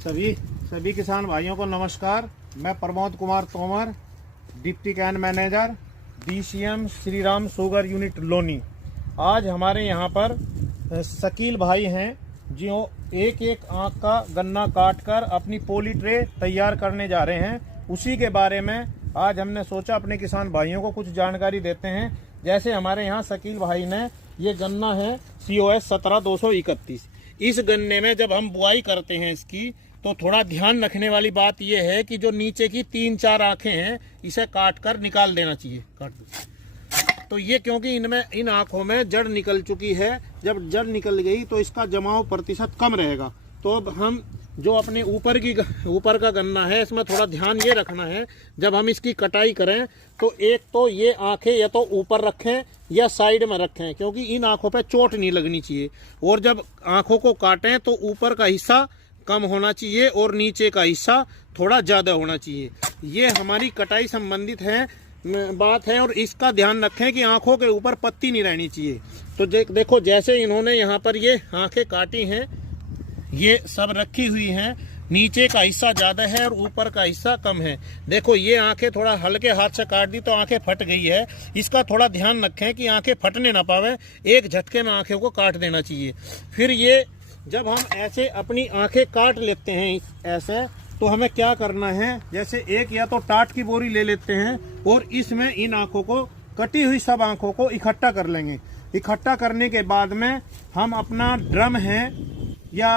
सभी किसान भाइयों को नमस्कार। मैं Pramod Kumar Tomar, deputy can manager, DCM Shri Ram sugar unit Loni. आज हमारे यहाँ पर शकील भाई हैं जो एक एक आंख का गन्ना काट कर अपनी पोली ट्रे तैयार करने जा रहे हैं। उसी के बारे में आज हमने सोचा अपने किसान भाइयों को कुछ जानकारी देते हैं। जैसे हमारे यहाँ शकील भाई ने ये गन्ना है COS 17231। इस गन्ने में जब हम बुआई करते हैं इसकी, तो थोड़ा ध्यान रखने वाली बात यह है कि जो नीचे की 3-4 आंखें हैं इसे काट कर निकाल देना चाहिए। काट दो। तो ये क्योंकि इन आंखों में जड़ निकल चुकी है। जब जड़ निकल गई तो इसका जमाव प्रतिशत कम रहेगा। तो अब हम जो अपने ऊपर का गन्ना है, इसमें थोड़ा ध्यान ये रखना है जब हम इसकी कटाई करें तो एक तो ये आंखें या तो ऊपर रखें या साइड में रखें, क्योंकि इन आंखों पे चोट नहीं लगनी चाहिए। और जब आंखों को काटें तो ऊपर का हिस्सा कम होना चाहिए और नीचे का हिस्सा थोड़ा ज़्यादा होना चाहिए। ये हमारी कटाई संबंधित बात है। और इसका ध्यान रखें कि आंखों के ऊपर पत्ती नहीं रहनी चाहिए। तो देखो, जैसे इन्होंने यहाँ पर ये आंखें काटी हैं, ये सब रखी हुई हैं। नीचे का हिस्सा ज़्यादा है और ऊपर का हिस्सा कम है। देखो, ये आंखें थोड़ा हल्के हाथ से काट दी तो आंखें फट गई है। इसका थोड़ा ध्यान रखें कि आंखें फटने ना पावे। एक झटके में आंखों को काट देना चाहिए। फिर ये जब हम ऐसे अपनी आंखें काट लेते हैं ऐसे, तो हमें क्या करना है, जैसे एक या तो टाट की बोरी ले लेते हैं और इसमें इन आंखों को, कटी हुई सब आंखों को इकट्ठा कर लेंगे। इकट्ठा करने के बाद में हम अपना ड्रम है या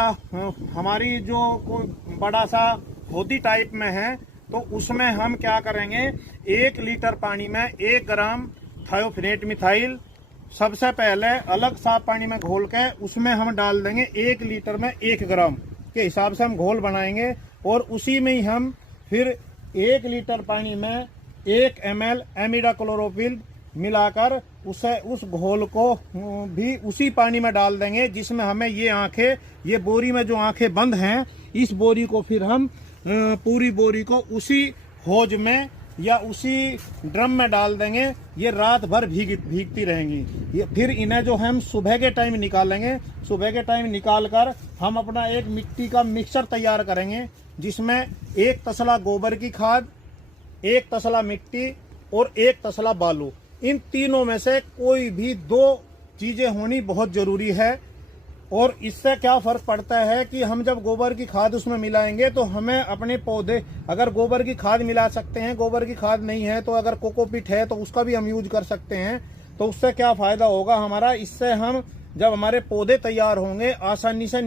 हमारी जो कोई बड़ा सा होदी टाइप में है, तो उसमें हम क्या करेंगे, 1 लीटर पानी में 1 ग्राम थायोफिनेट मिथाइल सबसे पहले अलग साफ पानी में घोल के उसमें हम डाल देंगे। 1 लीटर में 1 ग्राम के हिसाब से हम घोल बनाएंगे। और उसी में ही हम फिर 1 लीटर पानी में 1 ml एमिडाक्लोरोपिल मिलाकर उस घोल को भी उसी पानी में डाल देंगे, जिसमें हमें ये आंखें, ये बोरी में जो आंखें बंद हैं, इस बोरी को फिर हम पूरी बोरी को उसी होज में या उसी ड्रम में डाल देंगे। ये रात भर भीगती रहेंगी। ये फिर इन्हें जो हम सुबह के टाइम निकालेंगे। सुबह के टाइम निकाल कर हम अपना एक मिट्टी का मिक्सचर तैयार करेंगे, जिसमें 1 तसला गोबर की खाद, 1 तसला मिट्टी और 1 तसला बालू। इन तीनों में से कोई भी 2 चीजें होनी बहुत जरूरी है। और इससे क्या फर्क पड़ता है कि हम जब गोबर की खाद उसमें मिलाएंगे तो हमें अपने पौधे, अगर गोबर की खाद मिला सकते हैं, गोबर की खाद नहीं है तो अगर कोकोपीट है तो उसका भी हम यूज कर सकते हैं। तो उससे क्या फायदा होगा हमारा, इससे हम जब हमारे पौधे तैयार होंगे आसानी से